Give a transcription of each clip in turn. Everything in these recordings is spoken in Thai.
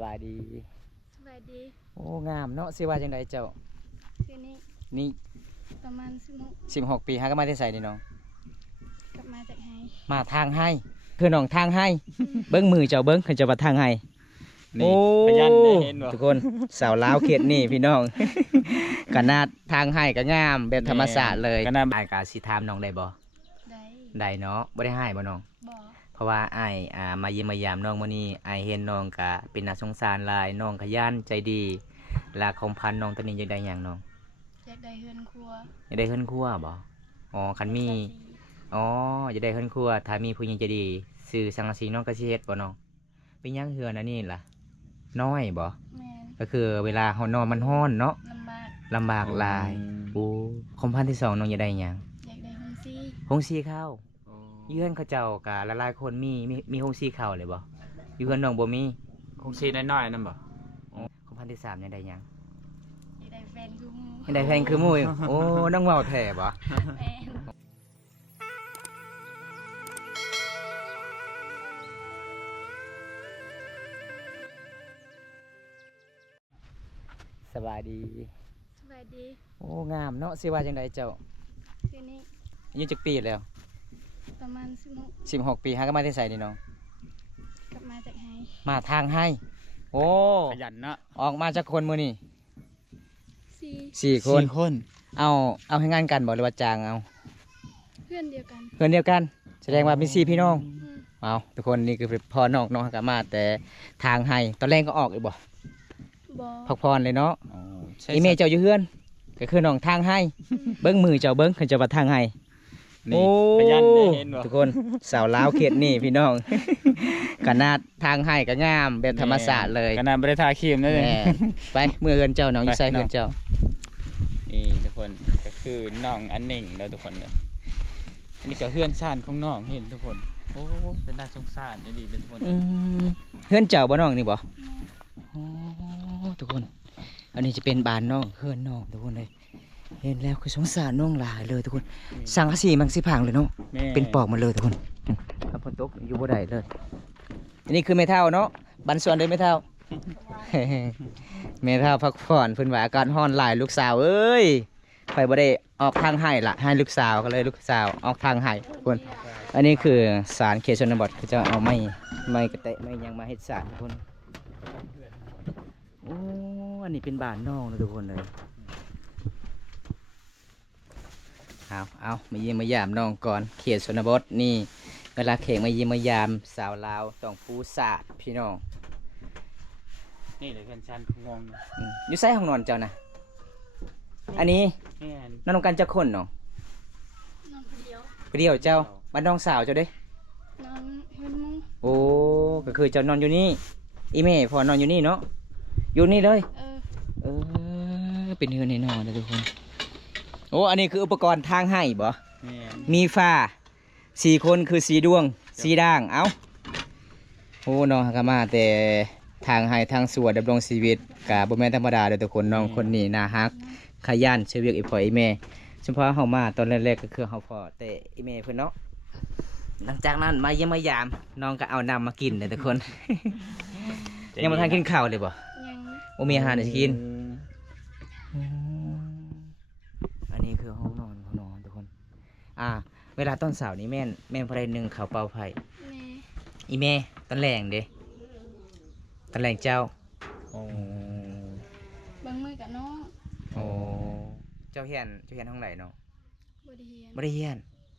สวัสดีสวัสดีโอ้งามเนาะสิว่าจังไดเจ้าคืนนี้นี่ประมาณ16 ปีฮะก็มาได้ใส่นี่น้องกลับมาจากไฮมาทางให้คือน้องทางให้เบิ้งมือเจ้าเบิ้งคือจะมาทางให้โอ้ทุกคนสาวลาวเขตนี่พี่น้องขนาดทางให้ก็งามแบบธรรมศาสตร์เลยก็น่าอายกาสิถามน้องได้บ่ได้เนาะบ่ได้ให้บ่น้องบ่เพราะว่าอ้ายมาเยี่ยมมายามน้องมื้อนี้อ้ายเห็นน้องก็เป็นน่าสงสารหลายน้องขยันใจดีและของพันน้องตอนนี้อยากได้หยังน้องอยากได้เฮือนครัวอยากได้เฮือนครัวบ่อ๋อคันมีอ๋ออยากได้เฮือนครัวถ้ามีผู้หญิงใจดีซื้อสังกะสีน้องก็สิเฮ็ดบ่น้องเป็นหยังเฮือนอันนี้ล่ะน้อยบ่แม่นก็คือเวลาเฮานอนมันร้อนเนาะลำบากหลายโอ้ของพันที่สองน้องอยากได้หยังอยากได้โฮงซีข้าวเฮือนเขาเจ้าก็หลายๆคนมีโฮงซีข้าวเลยบ่อยู่เฮือนน้องบ่มีคงซีน้อยๆนั่นบ่ของพันที่สามอยากได้หยัง อยากได้แฟนคือหมู่อยากได้แฟนคือหมู่โอ้น้องเว้าแท้บ่ แม่นสวัสดีสวัสดีโอ้งามเนาะสิว่าจังไดเจ้าคืนนี้อายุจักปีแล้วประมาณ16 ปีฮะก็มาได้ใส่นี่น้องกลับมาจากไฮมาทางให้โอ้ขยันเนาะออกมาจากคนมื้อนี้สี่คนเอาให้งานกันบ่หรือว่าจ้างเอาเพื่อนเดียวกัน เพื่อนเดียวกันแสดงว่ามี4พี่น้องเอาทุกคนนี่คือพ่อน้องก็มาแต่ทางให้ตอนแรกก็ออกอีกบ่พักผ่อนเลยเนาะอีเมเจ้าอยู่เฮือนก็คือน้องทางให้เบิ้งมือเจ้าเบิ้งคือจะมาทางให้โอ้ทุกคนสาวลาวเขตนี่พี่น้องขนาดทางให้ก็งามแบบธรรมศาสตร์เลยขนาดบริทาครีมนั่นเองไปเมื่อเฮือนเจ้าน้องอยู่ใส่เฮือนเจ้านี่ทุกคนก็คือน้องอันหนึ่งแล้วทุกคนเลยอันนี้ก็เฮือนซ่านของน้องเห็นทุกคนโอ้เป็นน่าสงสารดีเป็นทุกคนเฮือนเจ้าบ่น้องนี่บ่ทุกคนอันนี้จะเป็นบานน้องเฮือนน้องทุกคนเลยเห็นแล้วคือสงสารน้องหลายเลยทุกคนสังกะสีมันสิพังเลยเนาะเป็นปอกหมดเลยทุกคนถ้าฝนตกอยู่บ่ได้เลยอันนี้คือแม่เฒ่าเนาะบันส่วนเลยแม่เฒ่าแม่เฒ่าพักผ่อนเพิ่นว่าอากาศร้อนหลายลูกสาวเอ้ยไปบ่ได้ออกทางให้ละให้ลูกสาวก็เลยลูกสาวออกทางให้ทุกคนอันนี้คือสารเขตชนบทเขาจะเอาไม้กระเตะไม้ยังมาเฮ็ดสารทุกคนโอ้อันนี้เป็นบ้านน้องนะทุกคนเลยเอามาเยี่ยมมายามน้องก่อนเขตชนบทนี่เวลาเขกมาเยี่ยมมายามสาวลาวต้องผู้ศาสตร์พี่น้องนี่เลยเฮือนซ่านของงงอยู่ใส่ห้องนอนเจ้านะอันนี้นอนกันจะคนเนาะนอนคนเดียวเดียวเจ้าบ้านน้องสาวเจ้าเด้นอนเฮือนหมู่โอ้ก็คือเจ้านอนอยู่นี่อีเม่พอนอนอยู่นี่เนาะอยู่นี่เลยเป็นเฮือนแน่นอนนะทุกคนโอ้อันนี้คืออุปกรณ์ทางให้บ่มีฟ้า4 คนคือ4 ดวง4ด่างเอ้าโอ้น้องก็มาแต่ทางให้ทางสวนดำรงชีวิตกับบ่แม่นธรรมดาเด้อทุกคนน้องคนนี้น่าฮักขยันเชื่อเวียกอีพ่ออีแม่เฉพาะเฮามาตอนแรกๆก็คือเฮาพอแต่อีแม่เพิ่นเนาะหลังจากนั้นมาเยี่ยมมายามน้องก็เอาน้ำมากินเด้อทุกคนยังบ่ทันกินข้าวเลยบ่ยังบ่มีอาหารให้กินอันนี้คือห้องนอนทุกคนเวลาตอนเช้านี้แม่นพอได้นึ่งข้าวเปล่าไผ่อีแม่ตอนแรงเด้ตอนแรงเจ้าบางมือกับน้องเจ้าเฮียนห้องไหนน้องบ่ได้เฮียน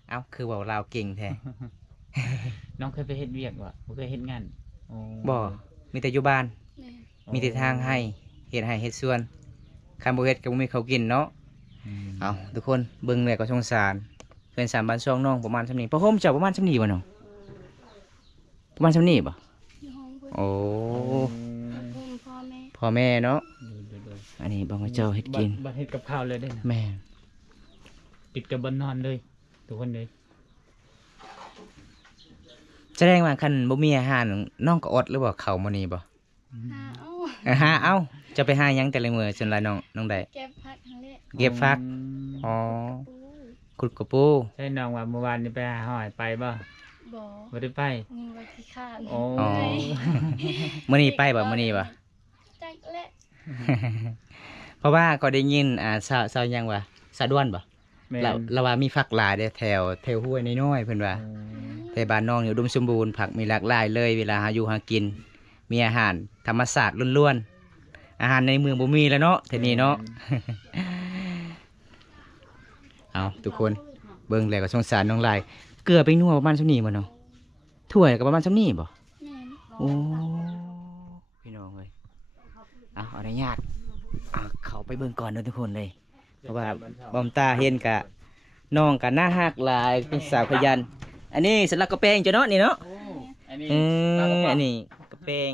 เอ้าคือว่าลาวเก่งแท้ น้องเคยไปเฮ็ดเวียกบ่เคยเฮ็ดงานบ่มีแต่อยู่บ้านมีแต่ทางให้เฮ็ดให้เฮ็ดสวนคันบ่เฮ็ดก็บ่มีข้าวกินเนาะเอาทุกคนเบิ่งแล้วก็สงสารเพิ่น3บ้าน2น้องประมาณซำนี้พ่อโฮมเจ้าประมาณซำนี้บ่น้องประมาณซำนี้บ่อยู่ห้องเพิ่นโอ้พ่อแม่เนาะอันนี้บ่ว่าเจ้าเฮ็ดกินบ่เฮ็ดกับข้าวเลยได้แม่ติดกับบ่นอนเลยทุกคนเลยแสดงว่าคันบ่มีอาหารน้องก็อดหรือว่าเข้ามื้อนี้บ่หาเอาจะไปหาหยังแต่ละมื้อจนละน้องได้เก็บผักทั้งนี้เก็บผักขุดกระปูใช่น้องว่าเมื่อวานนี้ไปหาหอยไปบ่ บ่ บ่ได้ไป ว่าขี้ข้าน โอ้ อ๋อมื้อนี้ไปบ่มื้อนี้บ่ จักแหละ เพราะว่าก็ได้ยินสาวยังว่าสาวด้วนบ่ แม่น เราว่ามีผักหลายเด้อแถวห้วยน้อยๆเพิ่นว่าแต่บ้านน้องนี่อุดมสมบูรณ์ผักมีหลากหลายเลยเวลาหาอยู่หากิน มีอาหารธรรมชาติล้วนๆอาหารในเมืองบ่มีแล้วเนาะแถวนี้เนาะ เอาทุกคนเบิ่งแล้วก็สงสารน้องลายเกลือไปนัวประมาณซำนี้บ่เนาะถ้วยก็ประมาณซำนี้บ่ แม่น โอ้พี่น้องเอ้ยเอาอนุญาตเข้าไปเบิ่งก่อนเด้อทุกคนเลยเพราะว่าบอมตาเห็นกะน้องกะหน้าฮักหลายเป็นสาวขยันอันนี้สลักกระแปงจ้ะเนาะนี่เนาะ อันนี้ อันนี้กระแปง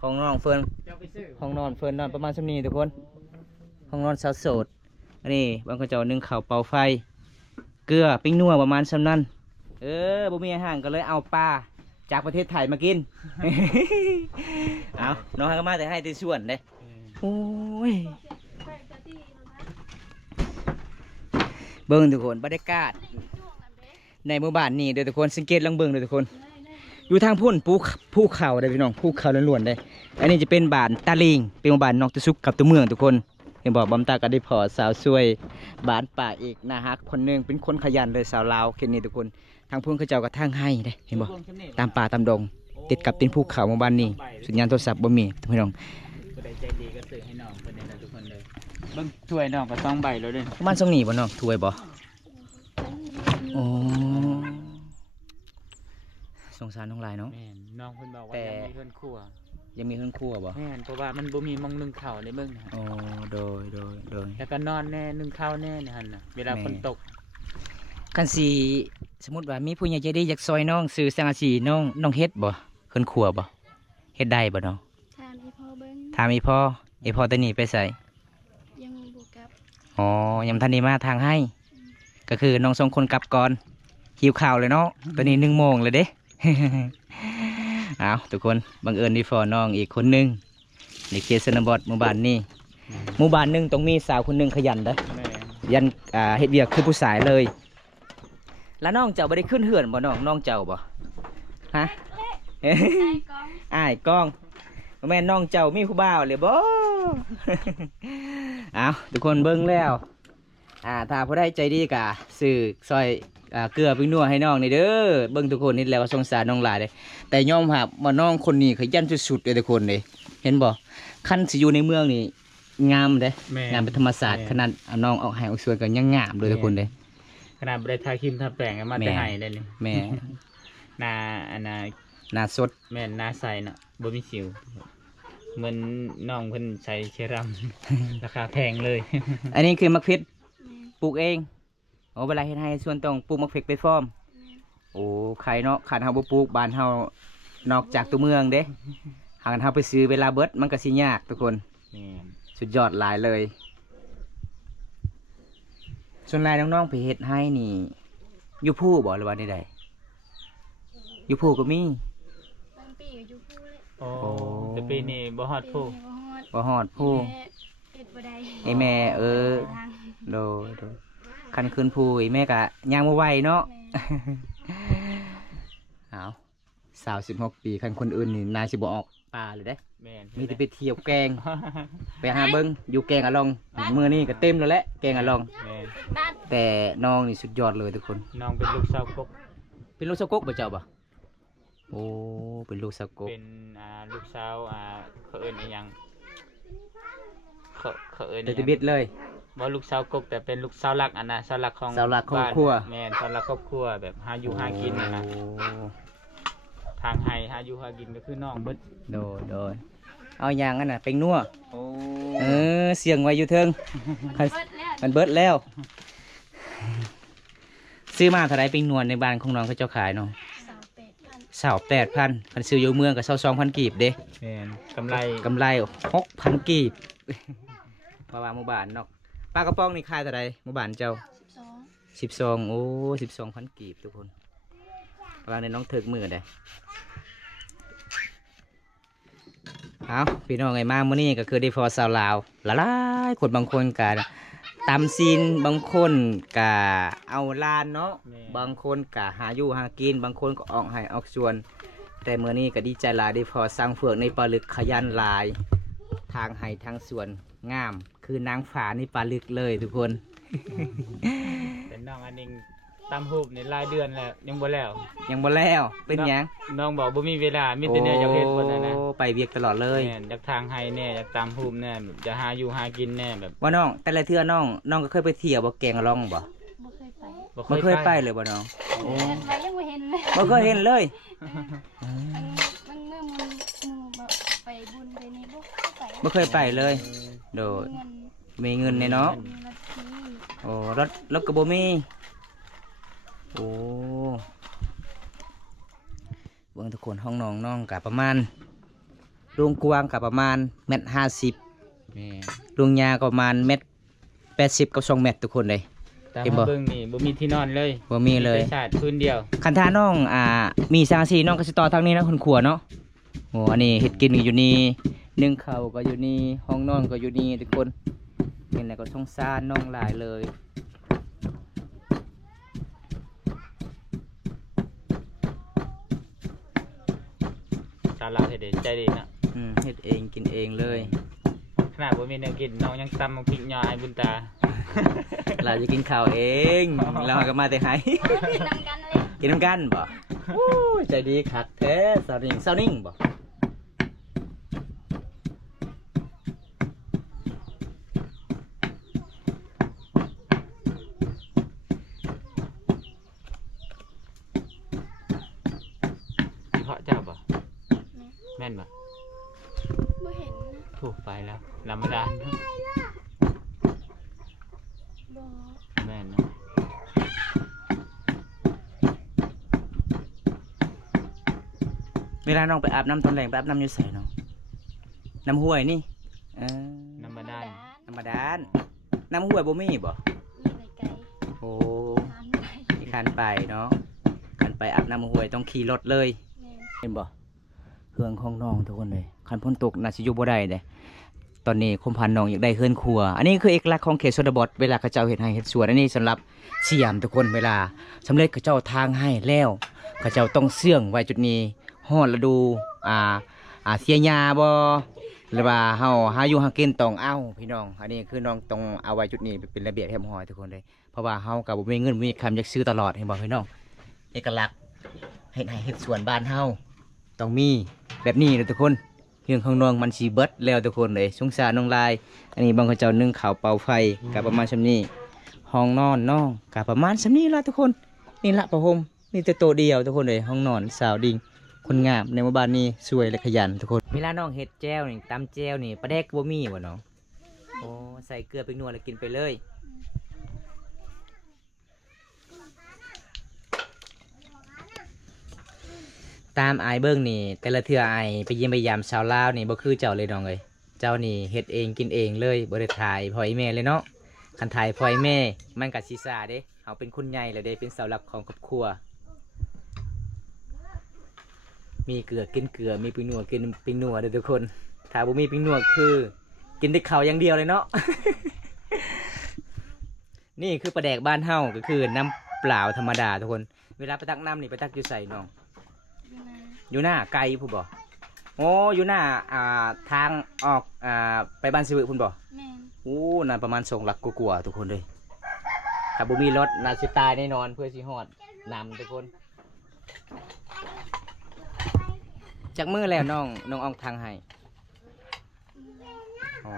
ของน้องเฟิร์น เจ้าไปซื้อ ห้องนอนเฟิร์นนอนประมาณซำนี้ทุกคนห้องนอนสาวโสดอันนี้บางคนเจ้านึ่งข้าวเป่าไฟเกลือปิ้งนัวประมาณซำนั้นบ่มีอาหารก็เลยเอาปลาจากประเทศไทยมากิน เอาน้องให้ก็มาแต่ให้ที่ส่วนเลยโอ้ยเบิ่งทุกคนบรรยากาศในหมู่บ้านนี่เด้อทุกคนสังเกตลองเบิ่งเด้อทุกคน อยู่ทางพุ่นภูเขาเด้อพี่น้องภูเขาล้วนๆเด้ออันนี้จะเป็นบ้านตาลิงเป็นหมู่บ้านนอกตะซุกกับตัวเมืองทุกคนเห็นบอกบอมตาก็ได้พอสาวสวยบ้านป่าอีกนะฮักคนหนึงเป็นคนขยันเลยสาวลาวเคนนี่ทุกคนทางพุ่นเขาเจ้าก็ทางให้เด้เห็นบ่ตามป่าตามดง ติดกับตีนภูเขาหมู่บ้านนี้สัญญาณโทรศัพท์บ่มีพี่น้อง ผู้ใดใจดีก็ซื้อให้น้องเพิ่นนี่นะทุกคนเลยเบิ่งถ้วยน้องก็2ใบแล้วเด้อ ประมาณ2นี้บ่น้องถ้วยบ่โอ้สงสารน้องลายเนาะ แม่นน้องเพิ่นบอกว่า แต่ ยังมีเพื่อนครัว ยังมีเฮือนครัวบ่ แม่นเพราะว่ามันบ่มีหมองนึ่งข้าวในเบิ่งนะ โอ้โดยแล้วก็นอนแน่นึ่งข้าวแน่นะหั่นน่ะเวลาฝนตก คันสิสมมุติว่ามีผู้ใหญ่ใจดีอยากซอยน้องซื้อสังกะสีน้องเฮ็ดบ่เฮือนครัวบ่เฮ็ดได้บ่น้อง ถามอีพ่อเบิ่ง ถามอีพ่อตัวนี้ไปใส่ ยังบ่กลับ อ๋อยังบ่ทันได้มาทางให้ ก็คือน้องส่งคนกลับก่อนหิวข้าวเลยเนาะตอนนี้1 โมงเลยเด้ เอาทุกคนบังเอิญได้ฟอน้องอีกคนหนึงในเขตชนบทหมู่บ้านนี้หมู่บ้านหนึงต้องมีสาวคนหนึงขยันเด้อ แม่ ยันเฮ็ดเวียกคือผู้ชายเลย แล้วน้องเจ้าบ่ได้ขึ้นเหือนบ่น้องเจ้าบ่ฮะ ไอ้กอง อ้ายกล้องแม่นน้องเจ้ามีผู้บ่าวเลยบ่ เอาทุกคนเบิ่งแล้วถ้าผู้ใดใจดีกะซื้อซอยเกลือปิ้งนัวให้น้องนี่เด้อเบิ่งทุกคนนี่แล้วก็สงสารน้องหลายเด้แต่ยอมรับว่าน้องคนนี้ขยันสุดๆเลยทุกคนเด้เห็นบ่คันสิอยู่ในเมืองนี่งามเด้ แม่ งามเป็นธรรมศาสตร์ขนาดเอาน้องออกให้ออกสวนก็ยังงามเลยทุกคนเด้ ขนาดบ่ได้ทาครีมทาแป้งมาแต่ให้ได้เลย แม่ หน้าอันน่ะ หน้าสด แม่นหน้าใสน่ะบ่มีสิวเหมือนน้องเพิ่นใช้เชรัม ราคาแพงเลย อันนี้คือมะพริก แม่น ปลูกเองโอ้เวลาเฮ็ดให้ส่วนต้องปลูกมะพริกไปฟ้อม แม่น โอ้ใครเนาะขันเฮาบ่ปลูกบ้านเฮานอกจากตัวเมืองเด้หากเฮาไปซื้อเวลาเบิดมันก็สิยากทุกคน แม่น สุดยอดหลายเลย ส่วนรายน้องๆไปเฮ็ดให้นี่อยู่ผู้บ่หรือว่าใดๆอยู่ผู้ก็มี บางปีก็อยู่ผู้เลย โอ้ โอ้ แต่ปีนี้บ่ฮอดผู้ ปีนี้บ่ฮอด บ่ฮอดผู้ แม่เฮ็ดบ่ได้ ไอ้แม่ทาง โดคันคืนผู้ไอ้แม่ก็ย่างบ่ไหวเนาะ แม่ เอาสาว16 ปีคันคนอื่นนี่นายสิบ่ออกป่าเลยเด้ แม่น มีแต่ไปเที่ยวแกง ไปหาเบิ้งอยู่แกงอะลองมือนี่ก็เต็มแล้วแหละแกงอะลอง แม่น บ้าน แต่น้องนี่สุดยอดเลยทุกคน น้องเป็นลูกสาวกบ เป็นลูกสาวกกบ่เจ้าบ่โอ้เป็นลูกสาวกก เป็นลูกสาวเขาเอิ้นอีหยังเขาเอิ้น เด อีห ติ ยัง บิดเลย บ่ลูกสาวกบแต่เป็นลูกสาวหลักอันน่ะสาวหลักของ สาวหลักครอบครัว บ้านแม่นสาวหลักครอบครัวแบบหาอยู่หากินนะนะ โอ้ ทางให้หาอยู่หากินก็คือน้องเบิด โดยเอาอย่างนั้นน่ะเป็นนัว โอ้ เสียงไว้อยู่เทิง เบิดแล้ว มันเบิดแล้ว ซื้อมาเท่าไรเป็นนวลในบ้านของน้องเขาเจ้าขายเนาะ 28,000 28,000คันซื้ออยู่เมืองก็22,000กีบเด้ แม่นกำไร กำไร6,000กีบ เพราะว่าหมู่บ้านเนาะปลากระป๋องนี่ขายเท่าไรหมู่บ้านเจ้า 12 12โอ้12,000กีบทุกคนวางในน้องเถิกมือได้เอาพี่น้องไงมามื้อนี้ก็คือได้พอสาวลาวละลายคนบางคนกัน ตำซีนบางคนกะเอาลานเนาะ แม่ บางคนกะหาอยู่หากินบางคนก็ออกให้ออกชวน แต่เมื่อนี้ก็ดีใจหลายได้พอสร้างเฟืองในปลาลึกขยันหลาย ทางให้ทางสวนงาม คือนางฝาในปลาลึกเลยทุกคน แต่น้องอันนึงตามรูปในรายเดือนแล้วยังบ่แล้ว ยังบ่แล้วเป็นหยัง น้องบอกบ่มีเวลามีแต่เนี่ยอยากเฮ็ดเพิ่นน่ะนะ โอ้ไปเวียกตลอดเลย แม่นอยากทางให้แน่อยากตามรูปแน่แบบจะหาอยู่หากินแน่แบบ ว่าน้องแต่ละเทื่อน้องก็เคยไปเที่ยวบ่แกงร่องบ่ บ่เคยไป บ่เคยไปเลยบ่น้อง เห็นไปยังไม่เห็นเลย บ่เคยเห็นเลย มันเมื่อมันแบบไปบุญไปนี่บ่เคยไป บ่เคยไปเลย โดด เงิน มีเงินในเนาะ มีรถที่ โอ้รถก็บ่มีโอ้เบิ่งทุกคนห้องน้องก็ประมาณดวงกว้างก็ประมาณ1.50 แม่ ดวงยาวก็ประมาณ1.80กับ2 เมตรทุกคนเลย ตาม เห็นบ่ มาเบิ่งนี่บ่มีที่นอนเลย บ่มีเลย แต่ชาติพื้นเดียว คันท่าน้องมีสังกะสีน้องก็สิต่อทางนี้นะคุณครัวเนาะโอ้อันนี้เฮ็ดกินก็อยู่นี่นึ่งข้าวก็อยู่นี่ห้องนอนก็อยู่นี่ทุกคนนี่แหละก็สงสารน้องหลายเลย ชาวลาวเฮ็ดได้ใจดีนะ เฮ็ดเองกินเองเลย ขนาดบ่มีแนวกินน้องยังตำบักพริกยอไอ้บุญตา เราจะกินข้าวเองเราก็มาแต่ไหน กินนำกันเลย กินน้ำกันบ่โอ้ยใจดีคักแท้สาวนิ่งบ่ พี่เพาะเจ้าบ่แม่นบ่ บ่เห็นนะ ถูกไปแล้วธรรมดา บ่ แม่นนะ เวลาน้องไปอาบน้ำตอนแรงไปอาบน้ำอยู่ไสเนาะน้ำห้วยนี่เออ ธรรมดา ธรรมดาน้ำห้วยบ่มีบ่ มีไปไกล โอ้ ทานไป ที่คันไปเนาะคันไปอาบน้ำห้วยต้องขี่รถเลย แม่น เห็นบ่เครื่องของน้องทุกคนเลยคันพ้นตกน่าสิอยู่บ่ได้เด้ตอนนี้คมพันน้องอยากได้เฮือนครัว อันนี้คือเอกลักษณ์ของเขตชนบทเวลาเขาเจ้าเฮ็ดให้เฮ็ดสวนอันนี้สำหรับเสียมทุกคนเวลาสำเร็จเขาเจ้าทางให้แล้วเขาเจ้าต้องเสื่องไว้จุดนี้ฮอดฤดูเสียหญ้าบ่หรือว่าเฮาหาอยู่หากินต้องเอาพี่น้องอันนี้คือน้องต้องเอาไว้จุดนี้เป็นระเบียบเรียบร้อยทุกคนเลยเพราะว่าเฮาก็บ่มีเงินมีคำอยากซื้อตลอดเห็นบ่พี่น้องเอกลักษณ์เฮ็ดให้เฮ็ดสวนบ้านเฮาต้องมีแบบนี้เลยทุกคนเรื่องของน้องมันสิเบิดแล้วทุกคนเลยสงสารน้องลายอันนี้บางเขาเจ้านึ่งข้าวเป่าไฟก็ประมาณซำนี้ห้องนอนน้องก็ประมาณซำนี้ล่ะทุกคนนี่ละประหมนี่แต่โตวเดียวทุกคนเลยห้องนอนสาวดิ่งคนงามในหมู่บ้านนี้สวยและขยันทุกคนเวลาน้องเฮ็ดแจ่วนี่ตำแจ่วนี่ปลาแดกบ่มีบ่น้องโอ้ใส่เกลือไปนวดแล้วกินไปเลยตามอายเบิ่งนี่แต่ละเทื่ออายไปเยี่ยมไปยามชาวลาวนี่บ่คือเจ้าเลยน้องเอ้ยเจ้านี่เฮ็ดเองกินเองเลยบ่ได้ถ่ายพ่อไอ้แม่เลยเนาะคันถ่ายพ่อไอ้แม่มันก็สิซ่าเด้เฮาเป็นคนใหญ่แล้วเด้เป็นเสาหลักของครอบครัว มีเกลือกินเกลือมีปิ้งนัวกินปิ้งนัวเด้อทุกคนถ้าบ่มีปิ้งนัวคือกินแต่ข้าวอย่างเดียวเลยเนาะ นี่คือปลาแดกบ้านเฮาก็คือน้ำเปล่าธรรมดาทุกคนเวลาไปตักน้ำนี่ไปตักอยู่ใส่น้อง อยู่นา อยู่หน้าไกลผู้บ่โอ้อยู่หน้าทางออกไปบ้านสิวึพุ่นบ่ แม่น โอ้น่าประมาณ2 หลักกว่าๆทุกคนเลยถ้าบ่มีรถน่าสิตายแน่นอนเพื่อสิฮอดน้ำทุกคนจากมือแล้วน้องออกทางให้อ๋อ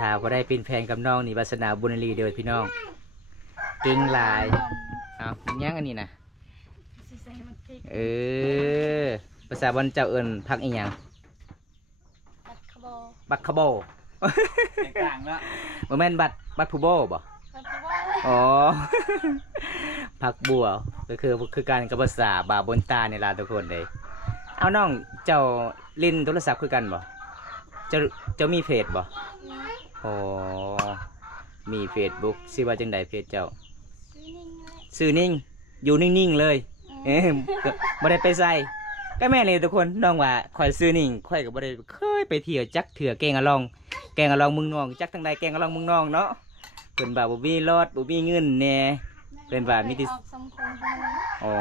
ถ้าบ่ได้เป็นแฟนกับน้องนี่วาสนาบุญรีเด้อพี่น้องเก่งหลายเอายังอันนี้นะ สิใส่มันพริก ภาษาบ้านเจ้าเอิ้นพักอีหยัง ตัดขบอ บักขะโบ ต่างๆแล้ว บ่แม่นบัดผู้โบบ่ ตัดขบอ อ๋อ ผักบัวก็คือการกับภาษาบาบนตาในลาทุกคนเลยเอาน้องเจ้าลินโทรศัพท์คือกันบ่เจ้ามีเพจบ่อ๋อมีเฟซบุ๊กชื่อว่าจังใดเพจเจ้า ซื้อนิ่งเลย ชื่อนิ่งอยู่นิ่งๆเลย เอ๊ะบ่ได้ไปใส่ ก็แม่เลยทุกคนน้องว่าข่อยซื้อนิ่งข่อยก็บ่ได้เคยไปเที่ยวจักเถื่อแกงอะลองเมืองนองจักทางใดแกงอะลองเมืองนองเนาะเพิ่นว่าบ่มีรถบ่มีเงินแน่เพิ่นว่ามีแต่ ออกสมคงไป อ๋อ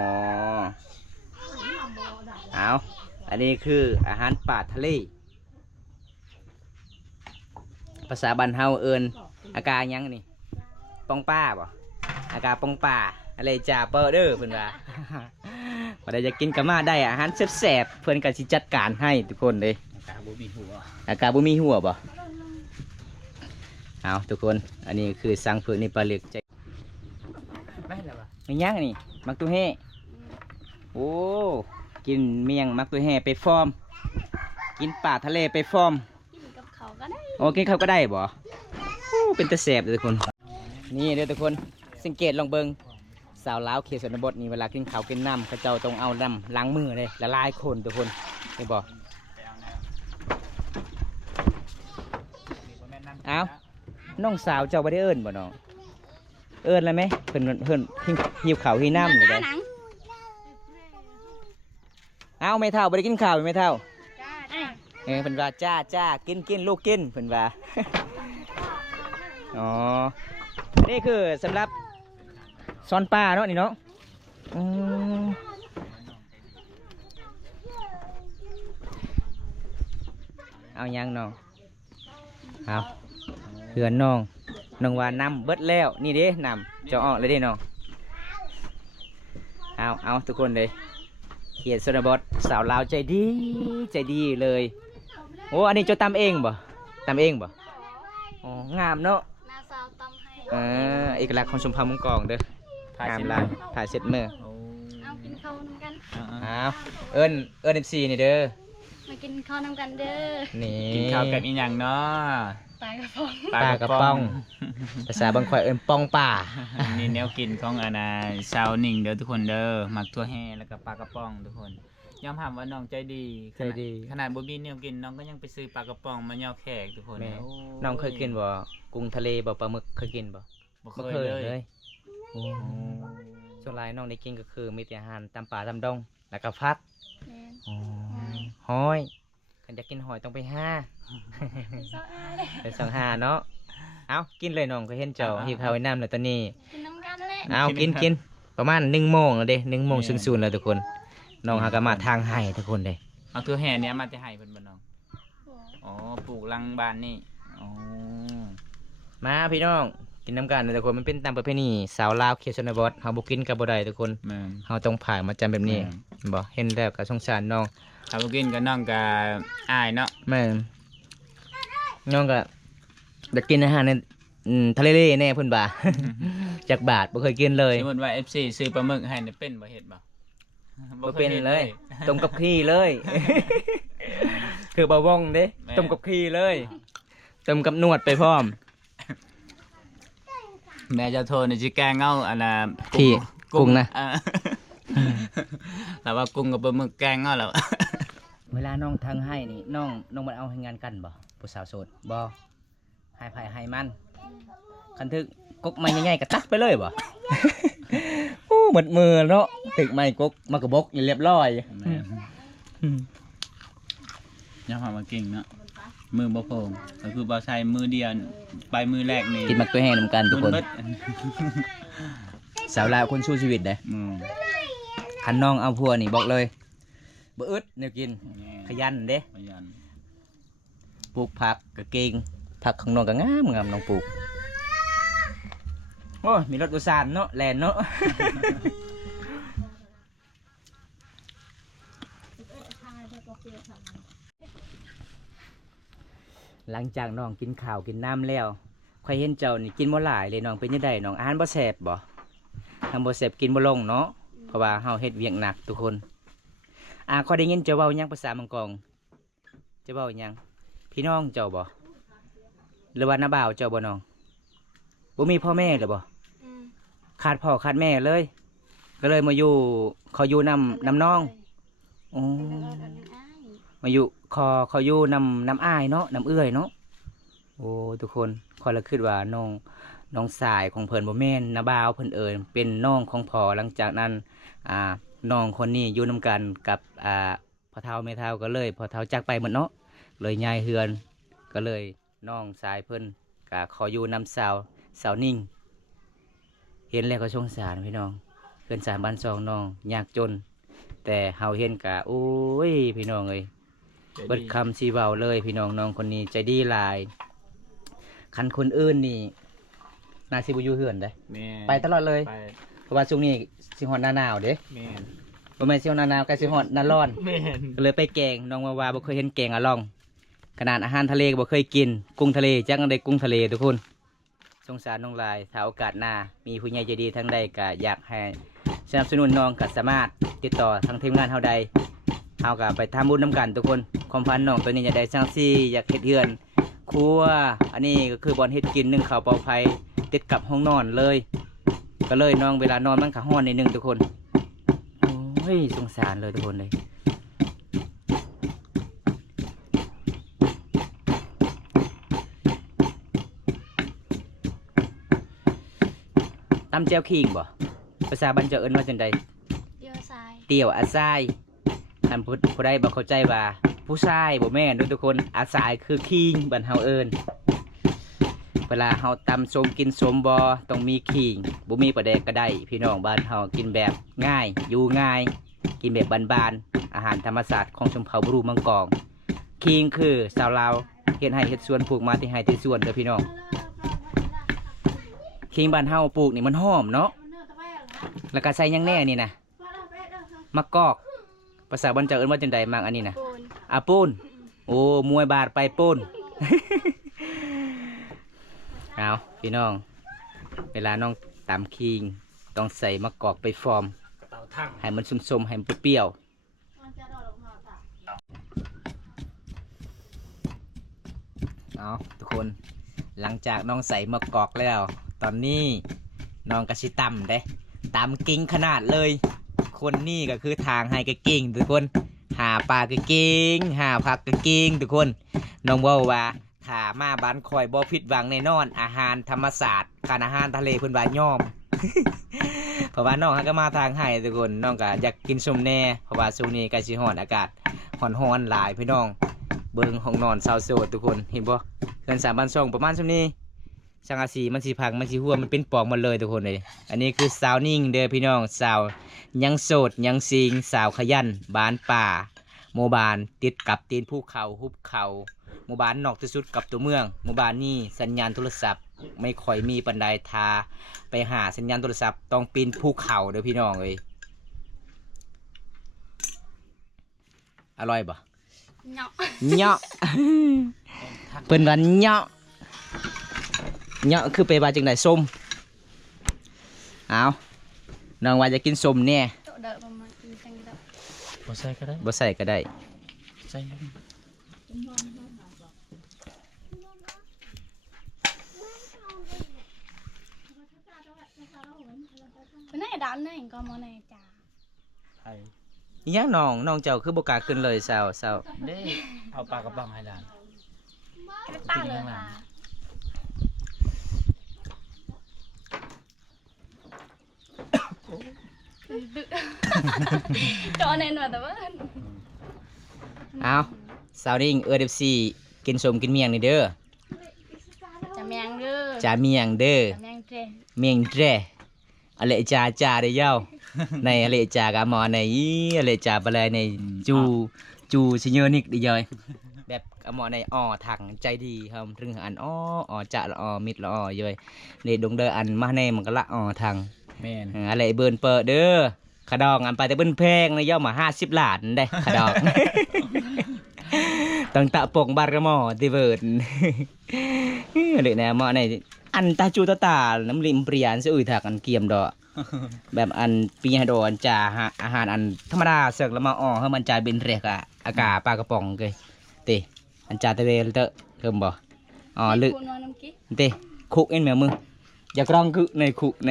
เอาอันนี้คืออาหารป่าทะเลภาษาบ้านเฮาเอิ้นอากาหยังนี่ปองป้าบ่อากาปองป้าอะไรจ่าเปอร์เด้อเพิ่นว่า บ่ได้จะกินก็มาได้อาหารแซ่บๆเพิ่นก็สิจัดการให้ทุกคนเลย ตาบ่มีหัว อากาบ่มีหัวบ่เอาทุกคนอันนี้คือสังเผือกนี่ปลาเลึกใจ ไม่แล้ววะ ไม่ย่างนี่มักตัวแห่โอ้กินเมียงมักตัวแห่ไปฟอร์มกินป่าทะเลไปฟอร์ม กินกับเขาก็ได้ โอเคเขาก็ได้บ่โอ้เป็นตะแสบเลยทุกคนนี่เด้อทุกคนสังเกตลองเบิ่งสาวลาวเขตชนบทนี่เวลากินข้าวกินน้ำเขาเจ้าต้องเอาน้ำล้างมือเลยละลายคนทุกคนเห็นบ่เอาน้องสาวเจ้าบ่ได้เอิ้นบ่น้องเอิ้นแล้วไหมเพิ่นหิวข้าวหิวน้ำอยู่ได้ หนัง เอาไม่เท่าบ่ได้กินข้าวไม่เท่า จ้า เพิ่นว่าจ้ากินลูกกินเพิ่นว่า อ๋อนี่คือสำหรับซอนปลาเนาะนี่เนาะอืมเอายังน้องเอาเพื่อนน้องว่าน้ำเบิดแล้วนี่เด้น้ำจะออกเลยเด้น้องเอาทุกคนเลยเขียนสนบทสาวลาวใจดีเลยโอ้อันนี้เจะตำเองบ่อ๋องามเนาะ นาซาวตำให้ เอกลักษณ์ของชมพามุงกองเด้องามลายถ่ายเสร็จมือ เอากินข้าวนำกัน อ้าวเอิ้นMCนี่เด้อ มากินข้าวนำกันเด้อ นี่ กินข้าวกับอีหยังเนาะ ปลากระป๋อง ปลากระป๋องภาษาบางข่อยเอิ้นป้องป่า นี่แนวกินของอาณาชาวนิ่งเด้อทุกคนเด้อมักทั่วแห่แล้วก็ปลากระป๋องทุกคนยอมถามว่าน้องใจดีขนาดบ่มีแนวกินน้องก็ยังไปซื้อปลากระป๋องมาย่อแขกทุกคน แม่ โอ้ น้องเคยกินบ่กุ้งทะเลบ่ปลาหมึกเคยกินบ่ บ่ บ่ เค เค ย ย เล เลย ยโอ้ส่วนหลายน้องได้กินก็คือมีแต่อาหารตามป่าตามดงแล้วก็พัก แม่น หอยคันจะกินหอยต้องไปห้า ไปซ้ออ้ายเลยเป็น2-5เนาะเอากินเลยน้องก็เห็นเจ้าหิวข้าวไว้น้ำแล้วตอนนี้ กินน้ำกันเลย เอากินประมาณ1 โมงแล้วเด้1 โมงศูนย์แล้วทุกคนน้องหาก็มาทางให้ทุกคนเลย เอาทั่วแห่เนี้ยมาจะให้เพิ่นบ่น้องอ๋อปลูกรังบ้านนี่อ๋อ มาพี่น้องกินน้ำกันทุกคนมันเป็นตามประเพณีสาวลาวเขตชนบทเฮาบ่กินกับบ่ได้ทุกคน แม่น เฮาต้องผ่านมาจำแบบนี้บ่เห็นแล้วก็สงสารน้อง ถ้าบ่กินก็น้องก็อายเนาะ แม่นน้องก็อยากกินอาหารในทะเลแน่เพิ่นบ่า จากบาทบ่เคยกินเลย สมมุติว่า FC ซื้อปลาหมึกให้เนี่ยเป็นบ่เฮ็ดบ่ บ่เป็น คฮ็ด เลยต้มกับขี้เลย คือบ่ว่องเด้ต้มกับขี้เลยต้มกับนวดไปพร้อม แม่จะโทรในสิแกงเอาอันน่ะ ที่กุ้งนะ เออแล้วว่ากุ้งกับปลาหมึกแกงเอาแล้ว เวลาน้องทางให้นี่น้องมันเอาให้งานกันบ่ผู้สาวโสดบ่ให้ไผให้มันคันทึกกกไม้ใหญ่ๆก็ตักไปเลยบ่ โอ้หมดมือเนาะตึกไม้กกมากระบกเรียบร้อย ย่าพามาเก่งเนาะมือบ่โพงก็คือบ่ใช้มือเดียวไปมือแรกนี่ กินมักตัวแห้งนำกันทุกคน เบิด สาวลาวคนสู้ชีวิตเด้ อืม คันน้องเอาพัวนี่บอกเลยบ่อึดแนวกินขยันเด้ ขยัน ปลูกผักก็เก่งผักของน้องก็งามน้องปลูกโอ้ยมีรถอุตสาหเนาะแลนเนาะ หลังจากน้องกินข้าวกินน้ำแล้วค่อยเห็นเจ้านี่กินบ่หลายเลยน้องเป็นยังไงน้องอาหารบ่แซ่บบ่ทำบ่แซ่บกินบ่ลงเนาะเพราะว่าเฮาเฮ็ดเวียกหนักทุกคนค่อยได้ยินเจ้าเว้าหยังภาษามังกรเจ้าเว้าหยังพี่น้องเจ้าบ่หรือว่าน้าบ่าวเจ้าบ่น้องบ่มีพ่อแม่เลยบ่ อืม ขาดพ่อขาดแม่เลย ก็เลยมาอยู่เขาอยู่นำน้องอ๋อ แล้วก็ยังอ้าย มาอยู่เขาอยู่นำอ้ายเนาะนำเอื้อยเนาะโอ้ทุกคนคอยละคิดว่าน้องสายของเพิ่นบ่แม่นนาบ่าวเพิ่นเป็นน้องของพ่อหลังจากนั้นน้องคนนี้อยู่นำกันกับ อเฒ่าแม่เฒ่าก็เลยพอเฒ่าจักไปหมดเนาะเลยย้ายเฮือนก็เลยน้องชายเพิ่นก็ขออยู่นำสาวนิ่งเห็นแล้วก็สงสารพี่น้องเพิ่นสามบ้านซองน้องยากจน แต่เฮาเห็นกะโอ้ยพี่น้องเอ้ยเบิดคำสีเว้าเลยพี่น้องน้องคนนี้ใจดีหลายคันคนอื่นนี่น่าสิบ่อยู่เฮือนได้ แม่น ไปตลอดเลย ไป เพราะว่าช่วงนี้สิฮอดหน้าหนาวเด้ แม่น บ่แม่นสิฮอดหน้าหนาวใกล้สิฮอดหน้าร้อน แม่น ก็เลยไปแกงน้องว่าบ่เคยเห็นแกงอะล่องขนาดอาหารทะเลก็บ่เคยกินกุ้งทะเลจักได้กุ้งทะเลทุกคนสงสารน้องลายถ้าโอกาสหน้ามีผู้ใหญ่ใจดีทางใดก็อยากให้สนับสนุนน้องก็สามารถติดต่อทางทีมงานเฮาใดเฮาก็ไปทำบุญนํกันทุกคนความฝันน้องตัวนี้อยากได้สร้างซี่อยากเฮ็ดเฮือนครัวอันนี้ก็คือบอนเฮ็ดกินนึ่งข้าวเปล่าไฟติดกับห้องนอนเลย ก็เลยน้องเวลานอนมันก็ฮ้อนนิดนึงทุกคนโอ้ยสงสารเลยทุกคนเลยตำแจ่วขิงบ่ภาษาบ้านเจ้าเอิ้นว่าจังใด เดียวซ้าย เตี่ยวอาซายท่านผู้ใดบ่เข้าใจว่าผู้ชายบ่แม่นเด้อทุกคนอาซายคือขิงบ้านเฮาเอิ้นเวลาเฮาตำส้มกินส้มบ่ต้องมีขิงบ่มีปลาแดกก็ได้พี่น้องบ้านเฮากินแบบง่ายอยู่ง่ายกินแบบบานๆอาหารธรรมชาติของชมเผ่าบรูมังกรขิงคือชาวลาวเฮ็ดให้เฮ็ดสวนปลูกมาที่ให้ที่สวนเด้อพี่น้องขิงบ้านเฮาปลูกนี่มันหอมเนาะแล้วก็ใส่หยังแน่นี่นะมะกอกภาษาบ้านเจ้าเอิ้นว่าจังใดมักอันนี้นะ ปูน อาปูนโอ้มวยบาดไปปูน เอาพี่น้องเวลาน้องตำคิงต้องใส่มะกอกไปฟอร์ม เต่าทั้ง ให้มันส้มๆให้มันเปรี้ยวเอาทุกคนหลังจากน้องใส่มะกอกแล้ว ตอนนี้น้องกระชิตำเด้ตำกิ้งขนาดเลย คนนี่ก็คือทางให้กระกิ้งทุกคนหาปลากระกิ้งหาผักกระกิ้งทุกคนน้องว่าถ้ามาบ้านคอยบ่ผิดหวังแน่นอนอาหารธรรมศาสตร์การอาหารทะเลเพิ่นว่าย่อม เพราะว่าน้องก็มาทางให้ทุกคนน้องก็อยากกินส้มแน่เพราะว่าช่วงนี้ใกล้สิร้อนอากาศร้อนๆหลายพี่น้องเบิ่งห้องนอนชาวโสดทุกคนเห็นบ่เรือนสามบ้านช่องประมาณช่วงนี้สังกะสีมันสิพังมันสิหัวมันเป็นปอกหมดเลยทุกคนเลยอันนี้คือสาวนิ่งเด้อพี่น้องสาวยังโสดยังซิงสาวขยันบ้านป่าโมบานติดกับตีนภูเขาหุบเขาหมู่บ้านนอกที่สุดกับตัวเมืองหมู่บ้านนี้สัญญาณโทรศัพท์ไม่ค่อยมีปันไดทาไปหาสัญญาณโทรศัพท์ต้องปีนภูเขาเด้อพี่น้องเลยอร่อยบ่ เนาะ เนาะ เปิ้นว่าเนาะเนาะคือไปว่าจังไดส้มเอาน้องว่าจะกินส้มแน่ โตเดอะประมาณกินจังเดอะ บ่ใส่ก็ได้ บ่ใส่ก็ได้ ใส่ เป็นไงดันเนี่ยก็มาในจ่า ไทย อิหยังน้องเจ้าคือบ่กล้าขึ้นเลยเศร้า เด้เอาปลากระป๋องให้หลาน ไม่ตาเลยค่ะดึกจอแน่นอนแต่ว่า เอาสาวนิ่งFC กินส้มกินเมียงนี่เด้อ จะแมงเด้อ จ่าเมียงเด้อ จะแมงเจ เมียงแร่อะไรจ่าได้เย้า ในอะไรจ่ากะหมอในอีอะไรจ่าบะเลยในจูซิเนอร์นิกได้ย่อยแบบกะหมอในอ้อถังใจดีครับถึงอันอ้อจะละอ้อมิดละอ้อย่อยเลยดงเด้ออันมาในมันก็ละอ้อถัง แม่น อะไรเบิร์นเปิดเด้อขะดองอันไปแต่เบิ้นแพงเลยย่อมา50 ล้านได้ขะดอง ตั้งตะปงบาร์กะหมอที่เบิร์น เลยนะหมอในอันตาจูตาตาน้ำลิมเปรียนซื้อถักอันเกียมดอก แบบอันปีให้โดนจ่าอาหารอันธรรมดาเสกแล้วมาอ้อให้มันจ่าเป็นเรียกอะอากาปลากระป๋องเกยเตอันจ่าตะเวลเตอะเพิ่มบ่อ๋อลึก คุณนอนน้ำกิ๊ก เตคุกเอ็นแมวมึงอยากร้องคือในคุกใน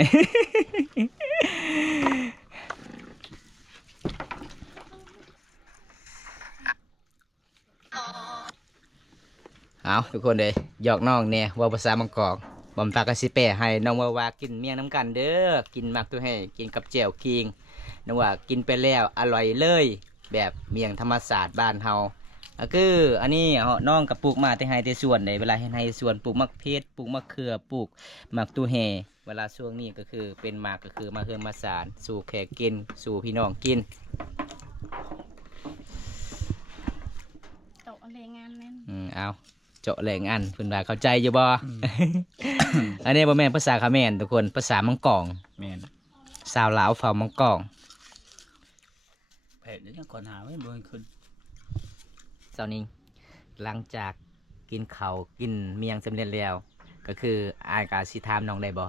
เอาทุกคนเลยหยอกน้องเนี่ยว่าภาษามังกรบอมตากระสิแปะให้น้องว่ากินเมี่ยงน้ำกันเด้อกินมากตัวให้กินกับแจ่วคิงน้องว่ากินไปแล้วอร่อยเลย แบบเมียงธรรมศาสตร์บ้านเฮาก็คืออันนี้น้องกับปลูกมาแต่ไฮแต่สวนในเวลาเฮ็ดไฮสวนปลูกมะเขือปลูกมะเขือปลูกหมากตูแฮเวลาช่วงนี้ก็คือเป็นหมากก็คือมาเฮือมาสารสู่แขกกินสู่พี่น้องกิน ตกแรงงานนั่น เอาเจาะแหล่งอันเพิ่นว่าเข้าใจอยู่บ่ อันนี้บ่แม่นภาษาเขมรทุกคนภาษามังกอง แม่น สาวลาวเฝ้ามังกอง เผ็ดเดี๋ยวนี้ก่อนหาไว้บ่ให้ขึ้น เจ้านี้หลังจากกินข้าวกินเมียงสำเร็จแล้วก็คืออายก็สิถามน้องได้บ่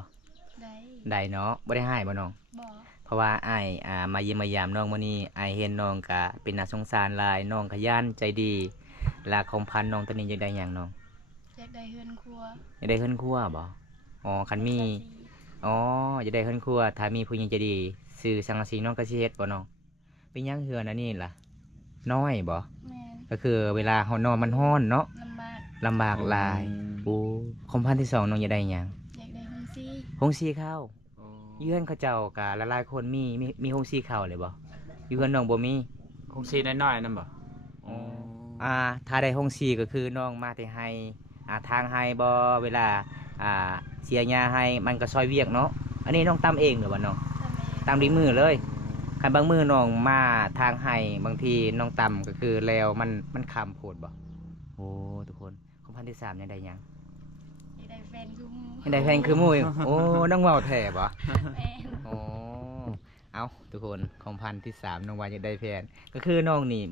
ได้ ได้เนาะบ่ได้ให้บ่น้อง บ่ เพราะว่าอายมาเยี่ยมมายามน้องมื้อนี้อายเห็นน้องก็เป็นน่าสงสารหลายน้องขยันใจดีลาของพันน้องตอนนี้อยากได้หยังน้อง อยากได้เฮือนครัว อยากได้เฮือนครัวบ่อ๋อคันมีอ๋ออยากได้เฮือนครัวถ้ามีผู้หญิงใจดีซื้อสังกะสีน้องก็สิเฮ็ดบ่น้องเป็นหยังเฮือนอันนี้ล่ะน้อยบ่ แม่น ก็คือเวลาเฮานอนมันร้อนเนาะ ลำบาก ลำบากหลายโอ้ของพันที่สองน้องอยากได้หยัง อยากได้ห้องซี่ หงสีข้าวเยือนเขาเจ้ากะหลายๆคนมีหงสีข้าวเลยบ่อยู่เฮือนน้องบ่มี คงซีน้อยๆนั่นบ่ ถ้าได้ห้องซีก็คือน้องมาแต่ให้ทางให้บ่เวลาเสียหญ้าให้มันก็ซอยเวียกเนาะอันนี้น้องตำเองหรือว่าน้อง ทำเอง ตำด้วยมือเลยคันบางมือน้องมาทางให้บางทีน้องตำก็คือแล้วมันคำโพดบ่โอ้ทุกคนของพันที่สามยังได้หยัง อยากได้แฟนคือหมู ยังได้แพงคือหมุ้ยโอ้น้องเว้าแท้บ่ แม่น โอ้เอาทุกคนของพันที่สามน้องว่าจะได้แฟนก็คือน้องนี่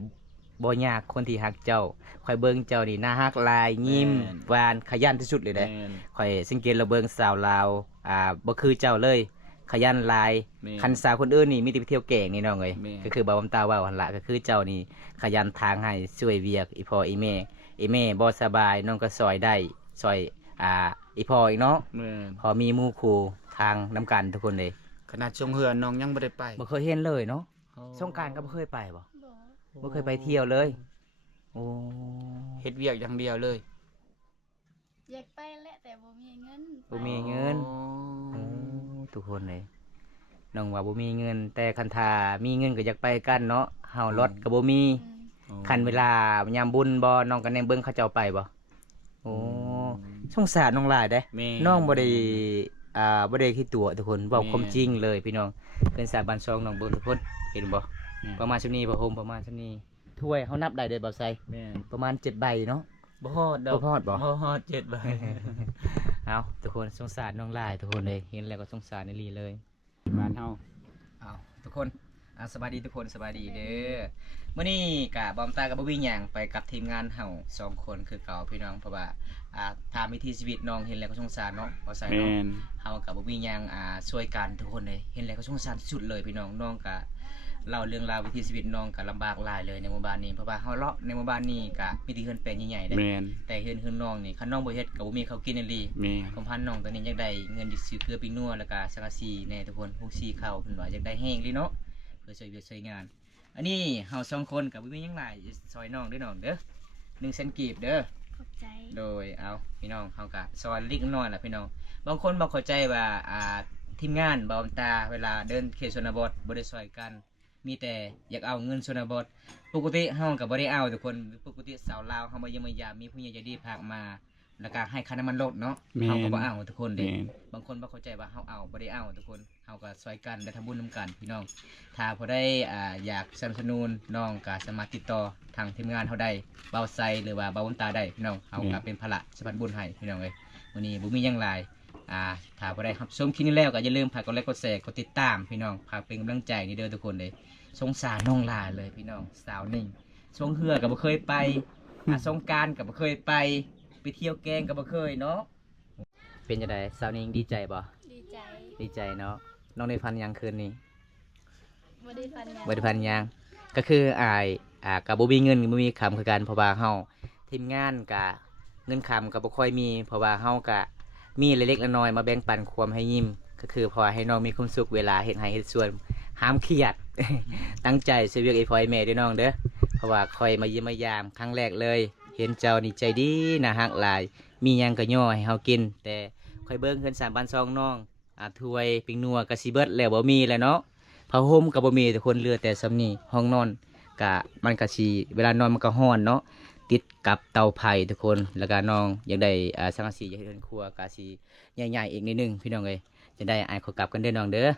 บ่ยากคนที่ฮักเจ้าคอยเบิ่งเจ้านี่น่าฮักหลายยิ้มหวานขยันที่สุดเลยเด้ แม่น ข่อยสังเกตเราเบิ่งสาวลาวบ่คือเจ้าเลย ขยันหลาย แม่น คันสาวคนอื่นนี่มีแต่ไปเที่ยวแก่งนี่น้องเอ้ย แม่น ก็คือบ่าวบำตาเว้าหั่นล่ะก็คือเจ้านี่ขยันทางให้ช่วยเวียกอีพ่ออีแม่บ่สบายน้องก็ซอยได้ซอยอีพ่ออีกเนาะ แม่น พอมีหมู่คู่ทางนํกันทุกคนเลย ขนาดชงเฮือนน้องยังบ่ได้ไป บ่เคยเห็นเลยเนาะสงกรานต์ก็บ่เคยไปบ่ บ่ บ่เคยไปเที่ยวเลยโอ้ เฮ็ดเวียกอย่างเดียวเลย อยากไปแหละแต่บ่มีเงิน บ่มีเงิน โอ้ทุกคนเลยน้องว่าบ่มีเงิน แต่คันทามีเงินก็อยากไปกันเนาะเฮารถก็บ่มี อืม คันเวลายามบุญบ่น้องก็แนมเบิ่งเขาเจ้าไปบ่โอ้สงสารน้องหลายเด้ แม่ น้องบ่ได้บ่ได้คิดตัวทุกคนเว้า แม่ ความจริงเลยพี่น้องเพิ่นสาบ้านซองน้องเบิ่งทุกคนเห็นบ่ แม่ ประมาณชั่นี้บ่โฮมประมาณชั่นี้ถ้วยเฮานับได้เด้อบ่ใส่ แม่น ประมาณ7ใบเนาะ บ่ฮอดดอก บ่ฮอดบ่ บ่ฮอด7ใบ เอาทุกคนสงสารน้องหลายทุกคนเลยเห็นแล้วก็สงสารอีหลีเลย บ้านเฮา เอาทุกคนสบายดีทุกคนสบายดีเด้อเมื่อนี้กะบอมตากับบ่วิ่งหยังไปกับทีมงานเฮา2คนคือเก่าพี่น้องเพราะว่าถามวิถีชีวิตน้องเห็นแล้วก็สงสารเนาะบ่ใส่ แม่ เนาะ น เฮากับบ่วิ่งหยังช่วยกันทุกคนเลยเห็นแล้วก็สงสารที่สุดเลยพี่น้องน้องกะเล่าเรื่องราววิถีชีวิตน้องกะลำบากหลายเลยในหมู่บ้านนี้เพราะว่าเฮาเลาะในหมู่บ้านนี้กะมีแต่เฮือนแปลงใหญ่ๆเด้ แม่น แต่เฮือนน้องนี่คันน้องบ่เฮ็ดก็บ่มีข้าวกินอีหลี แม่น คำพันน้องตอนนี้อยากได้เงินซื้อเกลือปิ้งนัวแล้วก็สังกะสีแน่ทุกคนพวกซีข้าวเพิ่นว่าอยากได้แห้งเลยเนาะเพื่อช่วยเวียกช่วยงาน อันนี้เฮา2คนกับบ่มีหยังหลายซอยน้องเด้อน้องเด้อ1 เซนกีบเด้อ ขอบใจ โดยเอาพี่น้องเฮาก็ซอยเล็กน้อยล่ะพี่น้องบางคนบ่เข้าใจว่าทีมงานบ่าวตาเวลาเดินเขตชนบทบ่ได้ซอยกัน มีแต่อยากเอาเงินชนบทปกติเฮาก็บ่ได้เอาทุกคนปกติสาวลาวเฮามาเยี่ยมมายามมีผู้ใหญ่ใจดีพากมา แล้วก็ให้ค่าน้ำมันรถเนาะ แม่น เฮาก็บ่เอาทุกคนเด้ แม่น บางคนบ่เข้าใจว่าเฮาเอาบ่ได้เอาทุกคนเฮาก็ช่วยกันและทำบุญนํกันพี่น้องถ้าผู้ใดอยากสนับสนุนน้องก็สามารถติดต่อทางทีมงานเฮาได้เบาไซหรือว่าเบาบุญตาได้พี่น้องเฮาก็เป็นพละสะพานบุญให้พี่น้องเอ้ยมื้อนี้บ่มีหยังหลายถ้าผู้ใดรับชมคลิปนี้แล้วก็อย่าลืมฝากกดไลค์กดแชร์กดติดตามพี่น้องฝากเป็นกำลังใจนี่เด้อทุกคนเด้สงสารน้องลาเลยพี่น้องสาวหนึ่งสงเหือก็บ่เคยไปสงกรานต์ก็บ่เคยไปเที่ยวแกงก็บ่เคยเนาะเป็นจังได๋สาวนิ่งดีใจบ่ ดีใจ ดีใจเนาะน้องได้พันยังคืนนี้ บ่ได้ฟันหยัง บ่ได้พันยังก็คือกับบ่มีเงินบ่มีคำคือกันเพราะว่าเฮาทีมงานกะเงินคำก็บ่ค่อยมีเพราะว่าเฮากะมีเล็กๆน้อยๆมาแบ่งปันความให้ยิ้มก็คือพอให้น้องมีความสุขเวลาเฮ็ดให้เฮ็ดสวนห้ามเครียด ตั้งใจช่วยเวียกอีพ่ออีแม่ด้วยน้องเด้อเพราะว่าคอยมาเยี่ยมมายามครั้งแรกเลย เห็นเจ้านี่ใจดีน่าฮักหลาย มีหยังก็ย่อให้เฮากิน แต่คอยเบิ่งเฮือน3บ้านซองน้องถ้วยปิ้งนัวก็สิเบิดแล้วบ่มีแล้วเนาะผ้าห่มก็บ่มีทุกคนเหลือแต่ซำนี้ห้องนอน กะมันก็สิเวลานอนมันก็ร้อนเนาะติดกับเตาไผ่ทุกคนแล้วก็น้องอยากได้สังกะสีอยากเฮ็ดเรือนครัวก็สิใหญ่ๆอีกนิดนึงพี่น้องเอ้ยจะได้อายขอกลับกันเด้อน้องเด้อ โดย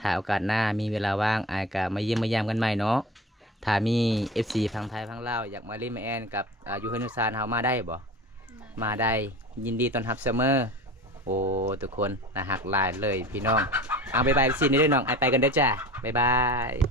ถ้าโอกาสหน้ามีเวลาว่างอายก็มาเยี่ยมมายามกันใหม่เนาะถ้ามี FC พังไทยพังลาวอยากมาเล่นมาแอนกับยูเฮนุซานเฮามาได้บ่มาได้ยินดีต้อนรับเสมอโอ้ทุกคนนะฮักหลายเลยพี่น้องเอาบ๊ายบายสินี่เด้อน้องอายไปกันเด้อจ้าบ๊ายบาย